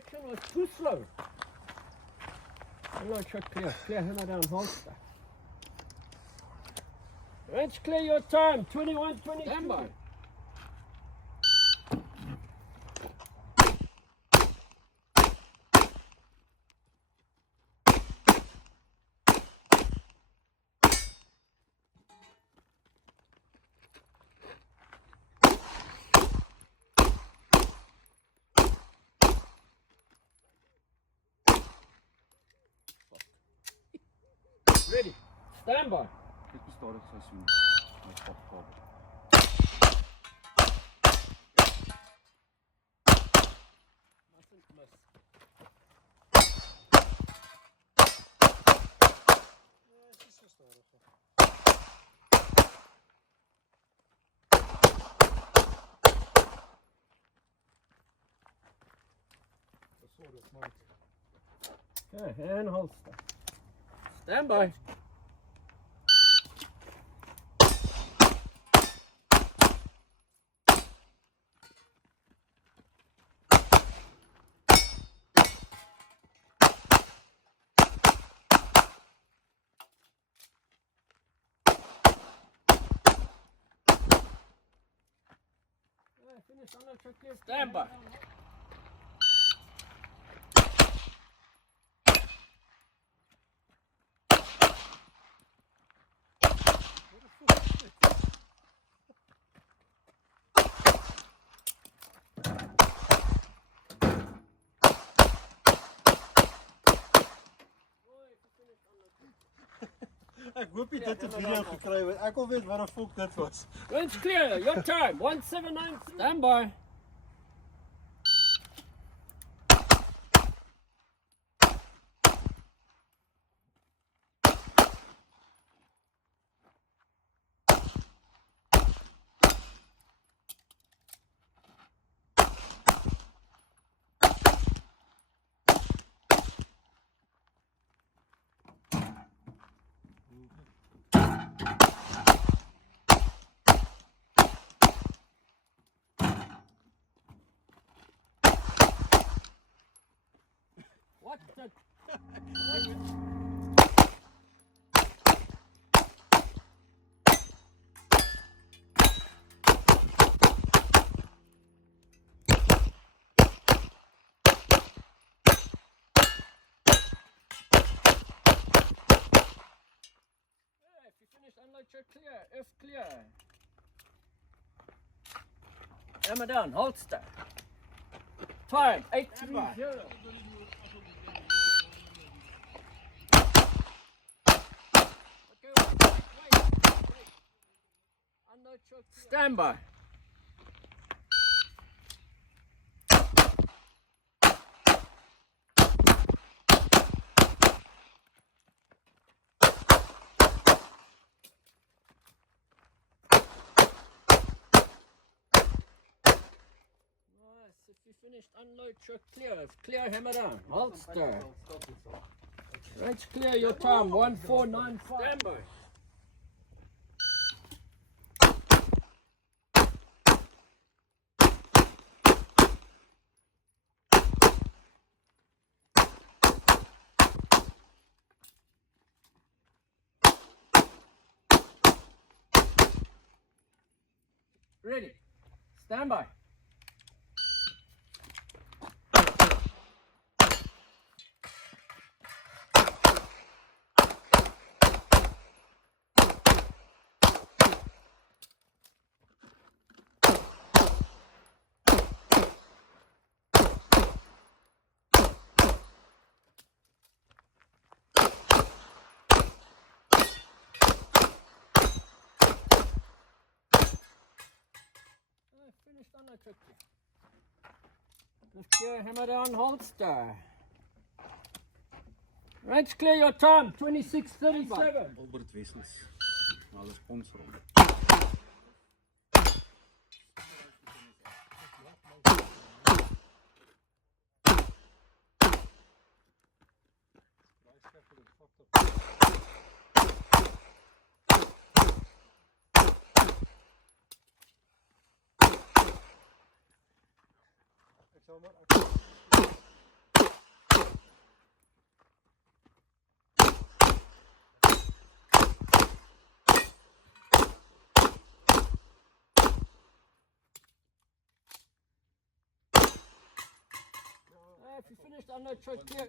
section was too slow. Unload truck clear. Clear, hammer down, holster. Let's clear your time. 21, 22. Stand by. Ready. Stand by. Ek bestadig sy sien met papkabel. Mustn't miss. Ja, het is so stadig. Sort of smart. Okay, and holster. Stand by. Finish on the truck here. Stand by. Ek hoop jy dit 'n video gekry het. Ek wil weet wat 'n fok dit was. Range clear. Your time. 179. Stand by. What the? If you finish, unload your clear. If clear. Hammer down, holster. Time, 830. Stand by. Nice. If you finished, unload truck clear. If clear, hammer down. Holster. Let's clear your time. 1495. Stand by. Ready. Stand by. Finished on that truck. Let's clear, hammer down, holster. Let's clear your time, 26:37. Albert Wessels. Nou, hulle sponsor hom. Ek sal maar If you finished unload truck, clear.